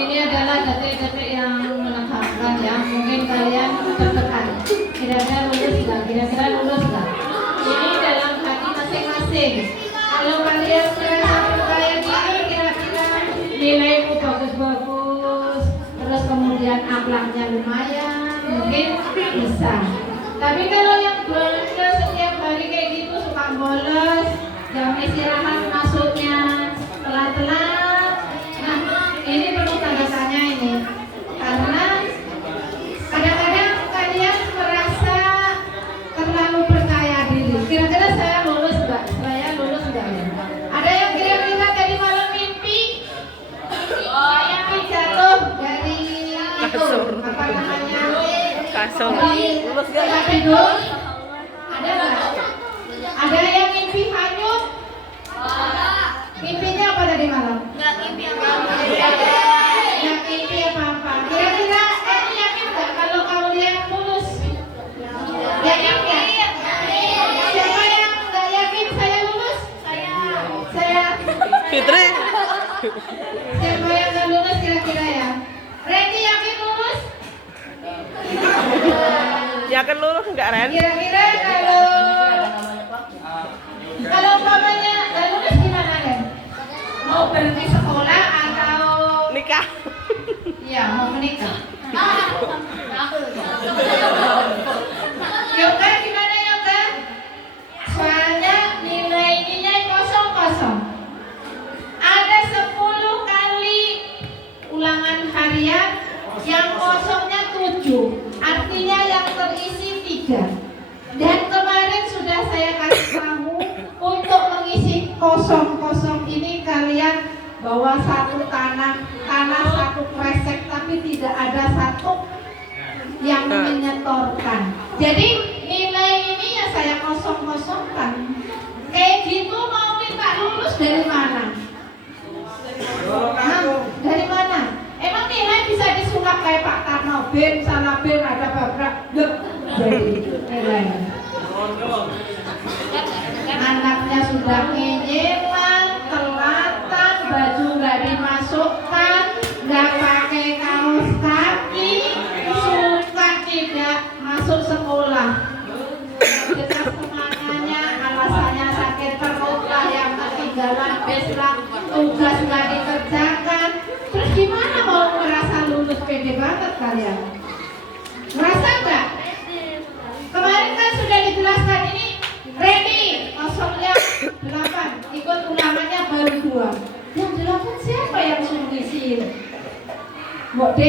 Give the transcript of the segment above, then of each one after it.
ini adalah detik-detik yang menegangkan ya. Mungkin kalian tertekan. Kira-kira lulus nggak? Kira-kira lulus nggak? Ini dalam hati masing-masing. Kalau kalian merasa percaya diri, kira-kira nilaimu bagus-bagus, terus kemudian akhlaknya lumayan, mungkin bisa. Tapi kalau yang bolos setiap hari kayak gitu, suka bolos, jam istirahat masuknya telat-telat, nah ini perlu tanda tanya ini. Karena kadang-kadang kalian merasa terlalu percaya diri. Kira-kira saya lulus enggak? Saya lulus enggak ya? Ada yang kira-kira tadi malam mimpi saya jatuh dari itu apa namanya? Kasur. Lulus enggak tidur? Ada enggak? Ada yang mimpi hanyut? Mimpinya apa tadi malam? Nggak mimpi apa-apa. Nggak mimpi apa-apa. Kira-kira yakin nggak kalau kalian lulus? Yakin nggak? Siapa yang nggak yakin saya lulus? Saya. Fitri. Siapa yang nggak lulus kira-kira ya? Randy yakin lulus? Yakin lulus nggak, Ren? Kira-kira kalau umpamanya nggak lulus gimana Ren? Mau berhenti sekolah atau Nikah. iya mau menikah? Yoga gimana Yoga? Soalnya nilainya kosong. Ada 10 kali ulangan harian yang kosongnya 7, artinya yang terisi 3. Dan kemarin sudah saya kasih tahu untuk mengisi kosong-kosong ini kalian bawa satu tanah satu kresek, tapi tidak ada satu yang menyetorkan. Jadi nilai ini ya saya kosong-kosongkan. Kayak gitu mau minta lulus dari mana? Dari mana? Emang nilai bisa disulap kayak Pak Tarno, bin, salah bin, ada babrak, jadi nilai. Anaknya sudah ngeyelan, telatan, baju nggak dimasukkan, nggak pakai kaos kaki, suka tidak masuk sekolah. Kita semangatnya alasannya sakit perut lah, yang ketinggalan bus lah, tugas nggak dikerjakan. Terus gimana mau merasa lulus? Pede banget kalian. Merasa nggak? Kemarin kan sudah dijelaskan ini. Ready, kosongnya 8, ikut ulangannya baru 2. Yang 8 siapa yang suruh ngisiin? Mbok D.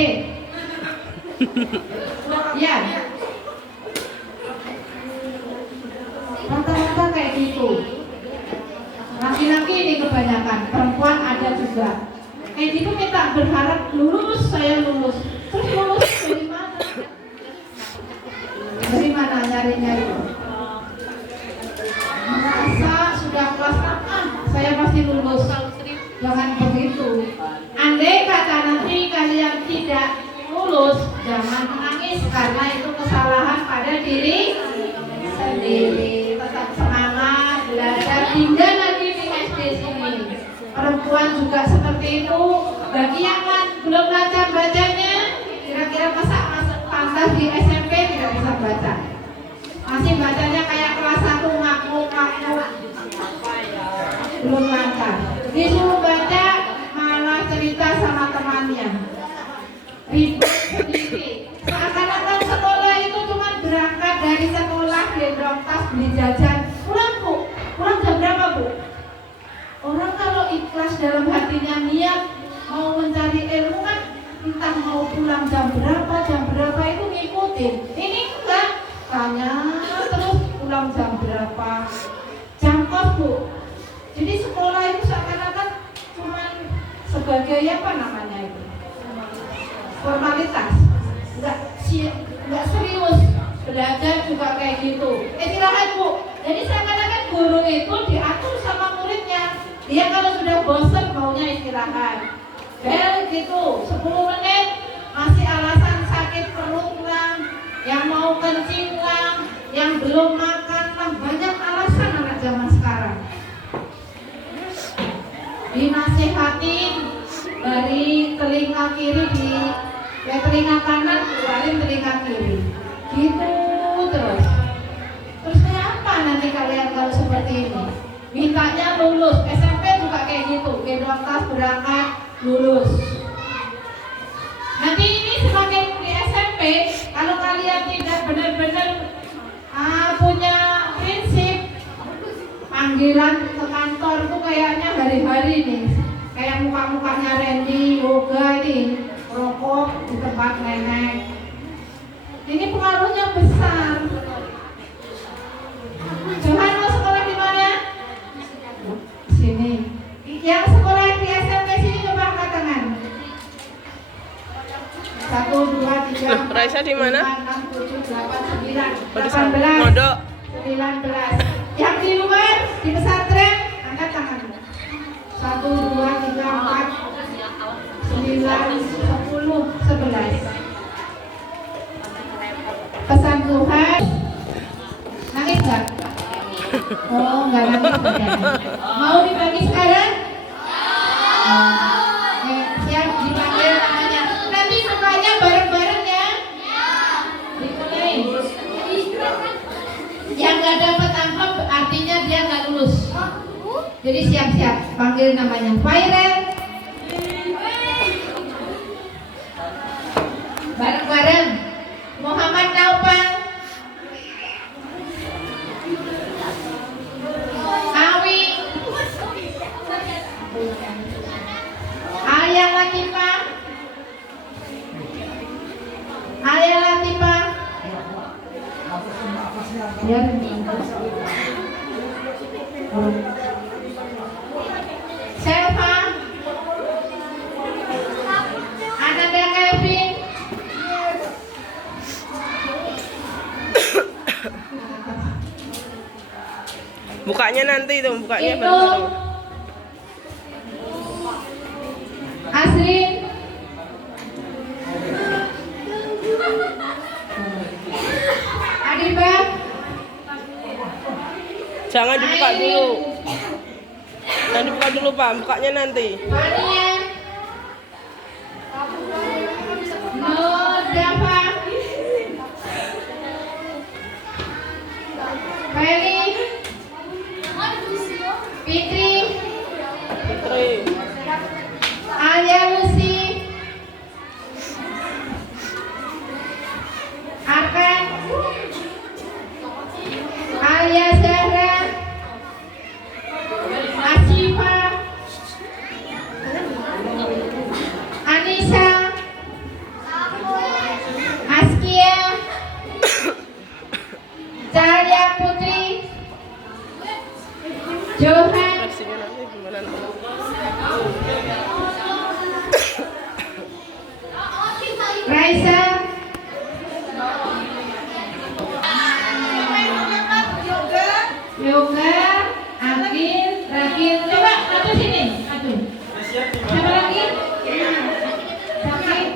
Ya. Rata-rata kayak gitu. Laki-laki ini kebanyakan, perempuan ada juga. Kayak gitu minta berharap lulus, saya lulus. Terus lulus dari mana? Dari mana nyarinya itu? Merasa sudah kelas 6, saya pasti lulus. Jangan begitu. Andai kata nanti kalian tidak lulus, jangan menangis karena itu kesalahan pada diri sendiri. Tetap semangat belajar, tinggal lagi di SD sini. Perempuan juga seperti itu. Bagi yang belum belajar bacanya, kira-kira masa pantas di SMP tidak bisa baca. Masih bacanya kayak kelas 1 ngaku, belum lancar. Disuruh baca malah cerita sama temannya, ribut sendiri. Seakan-akan sekolah itu cuma berangkat dari sekolah, gendong tas, beli jajan, pulang Bu, pulang jam berapa Bu? Orang kalau ikhlas dalam hatinya niat mau mencari ilmu kan entah mau pulang jam berapa itu ngikutin. Ini enggak, tanya terus pulang jam berapa, jam kos Bu. Jadi sekolah itu seakan-akan cuma sebagai apa namanya itu, formalitas, enggak serius. Belajar juga kayak gitu. Istirahat Bu. Jadi seakan-akan guru itu diatur sama muridnya. Dia kalau sudah bosan maunya istirahat. Gitu, 10 menit masih alasan sakit perut lah, yang mau kencing lah, yang belum makan lah, banyak alasan anak zaman sekarang. Dinasihatin dari telinga kiri telinga kanan keluarin telinga kiri. Gitu terus. Terus kenapa nanti kalian kalau seperti ini? Mintanya lulus. SMP juga kayak gitu. G12 berangkat lulus. Nanti ini semakin di SMP, kalau kalian tidak benar-benar punya prinsip, panggilan ke kantor tuh kayaknya hari-hari nih, kayak muka-mukanya Randy, yoga nih, rokok di tempat nenek. Ini pengaruhnya besar. Johan mau sekolah di mana? Sini. Yang sekolah di SMP sini coba angkat tangan. 1, 2, 3, 4, Raisa di mana? 5, 6, 7, 8, 9, Oh, di sana. 18, Mondok. 19. Yang di luar di pesantren angkat tangan. 1, 2, 3, 4, 9, 10, 11. Pesan Tuhan. Nangis nggak? Oh, nggak nangis. Mau dibagi sekarang? Siap dipanggil namanya. Nanti semuanya bareng-bareng ya. Dimulai. Yang nggak dapat amplop artinya dia nggak lulus. Jadi siap-siap panggil namanya. Fairen. Bareng-bareng. Muhammad Naufal. Awi. Alia Latifah. Alia Latifah. Ya. Selva. Ananda Kevin. Bukanya nanti tuh, bukanya Itu bareng-bareng. Asrin. Adibah. Jangan dibuka dulu. Jangan dibuka dulu, Pak. Bukanya nanti. Fania. Nodafa. Feli. Fitri. Putri. Alia Lucy. Arkan. Alia Zahra. Asifa. Anissa. Askia. Cahaya Putri. Johan. Reaksinya nanti gimana nanti? Raisa. Yoga. Akil. Rakil. Coba satu sini. Satu. Siapa lagi? Sakit.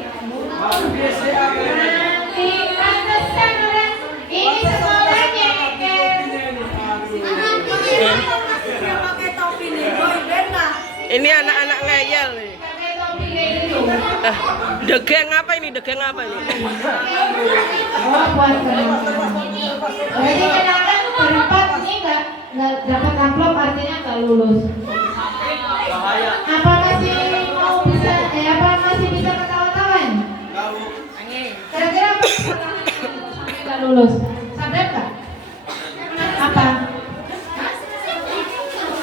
Nanti pantesan orang ini sekolahnya Ini anak-anak ngeyel nih. pakai topi kayak gitu. Degeng apa ini? Degeng apa ini? Oh, buat kenang-kenang. Jadi kenangan berempat ini nggak dapat amplop artinya nggak lulus. Apa masih mau bisa? Apa masih bisa ketawa-tawan? Kira-kira apa sampai nggak lulus? Sadar nggak? Apa?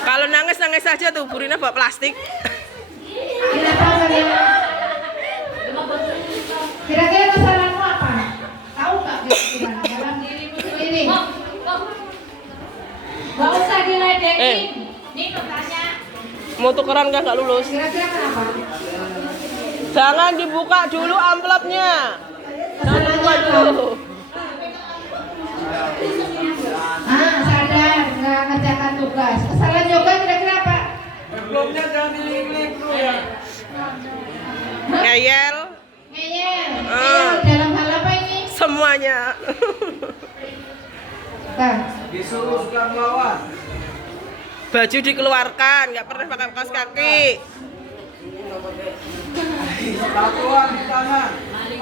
Kalau nangis saja tuh, Burina bawa plastik. Kenapa kalian? Kira-kira kesalahanmu apa? Tahu nggak kira-kira dalam dirimu sendiri? Gak usah diledekin. Ini bertanya. Mau tukeran kan nggak lulus? Kira-kira kenapa? Jangan dibuka dulu amplopnya. Jangan dibuka dulu. Sadar nggak ngerjakan tugas. Kesalahan yoga kira-kira apa? Belumnya jangan dilirik dulu ya. Ngeyel Ngeyel. Ngeyel dalam hal apa ini? semuanya. Nah, Disuruh suka melawan. Baju dikeluarkan, nggak pernah pakai kaos kaki. Satuan di tangan.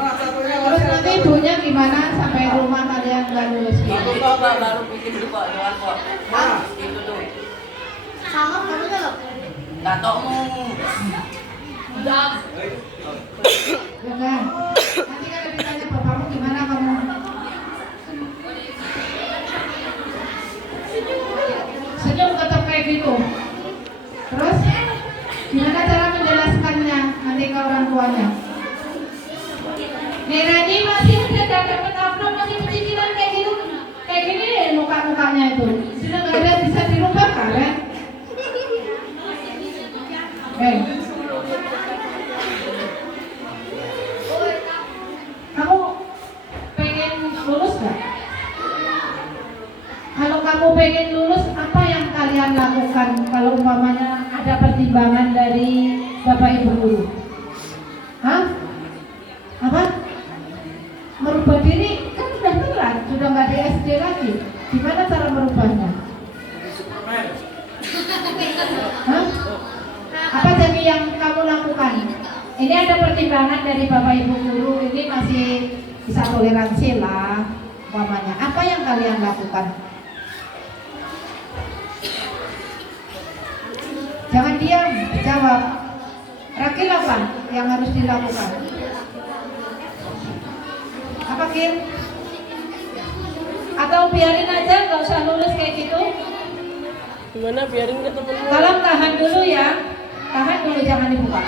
Mas, satunya Terus masih nanti ada. ibunya gimana sampai rumah kalian nggak lulus? Itu kok Pak, baru bikin dulu kok doang kok. Mas, Itu tuh. Sama kamu nggak? Datokmu. Ya kan? Nanti kan ditanya bapakmu gimana kamu? Senyum tetap kayak gitu. Terus gimana cara menjelaskannya nanti ke orang tuanya? Nerani masih udah dapat amplop masih pecicilan kayak gitu, kayak gini muka-mukanya itu. Sudah nggak ada bisa dirubah kan? Kamu pengen lulus nggak? Kalau kamu pengen lulus, apa yang kalian lakukan kalau umpamanya ada pertimbangan dari Bapak Ibu guru? Hah? Apa? Merubah diri? Kan sudah telat, sudah nggak di SD lagi. Gimana cara merubahnya? Superman. Hah? Apa jadi yang kamu lakukan? Ini ada pertimbangan dari Bapak Ibu guru, ini masih bisa toleransi lah umpamanya. Apa yang kalian lakukan? Jangan diam, jawab. Rakil apa yang harus dilakukan? Apa Kim? Atau biarin aja nggak usah lulus kayak gitu? Gimana biarin ke temenmu? Tolong tahan dulu ya. Tahan dulu, jangan dibuka.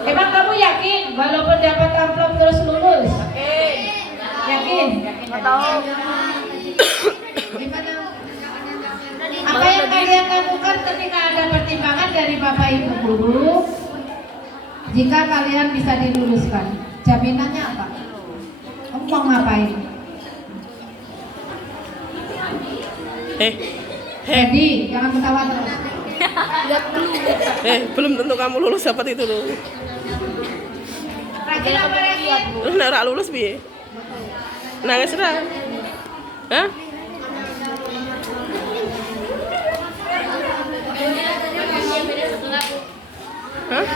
Emang kamu yakin walaupun dapat amplop terus lulus? Yakin? Tahu. Gimana? Apa yang kalian lakukan ketika ada pertimbangan dari Bapak Ibu guru? Jika kalian bisa diluluskan, jaminannya apa? Kamu mau ngapain? Ready, jangan ketawa terus. Belum tentu kamu lulus dapat itu loh. Rakil apa Rakil? Terus nek ora lulus piye? Nangis ra? Hah? Hah?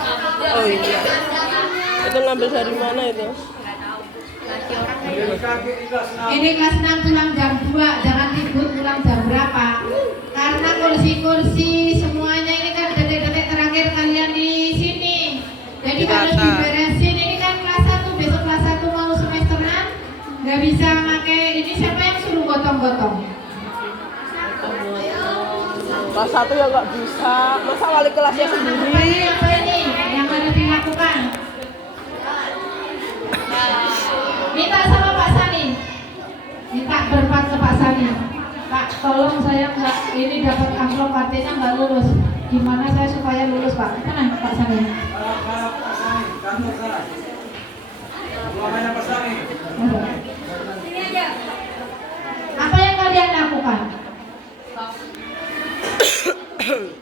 Oh iya. Itu ngambil dari mana itu? Ambil kaki di kelas 6. Ini kelas 6 pulang jam 2, jangan ribut pulang jam berapa? Karena kursi-kursi semuanya ini kan detik-detik terakhir kalian di sini. Jadi harus Ditata. diberesin. Ini kan kelas 1, besok kelas 1 mau semesteran, nggak bisa pakai ini. Siapa yang suruh gotong-gotong? Kelas 1 ya nggak bisa. Masa wali kelasnya sendiri? Apa ini yang harus dilakukan? Minta sama Pak Sani. Minta berpat ke Pak Sani. Pak, tolong saya nggak ini dapat amplop artinya nggak lulus. Gimana saya supaya lulus Pak? Mana Pak Sani? Harap Pak Sani, kantor sana. Ruangannya Pak Sani. Apa yang kalian lakukan?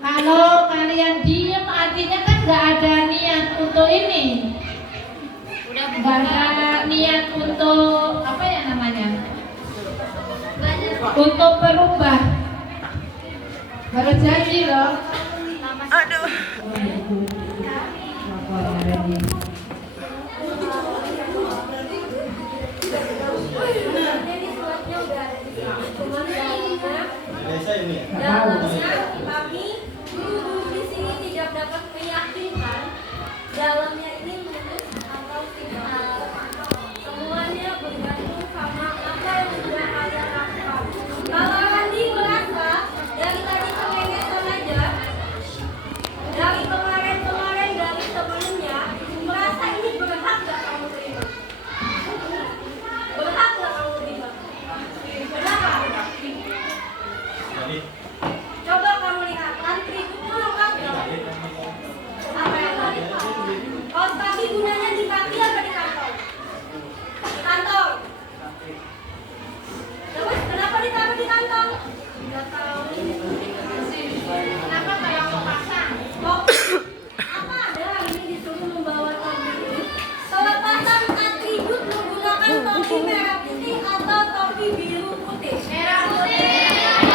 Kalau kalian diem artinya kan nggak ada niat untuk ini. Nggak ada niat untuk apa ya namanya? Untuk berubah. Baru janji loh. Aduh. Nggak tahu.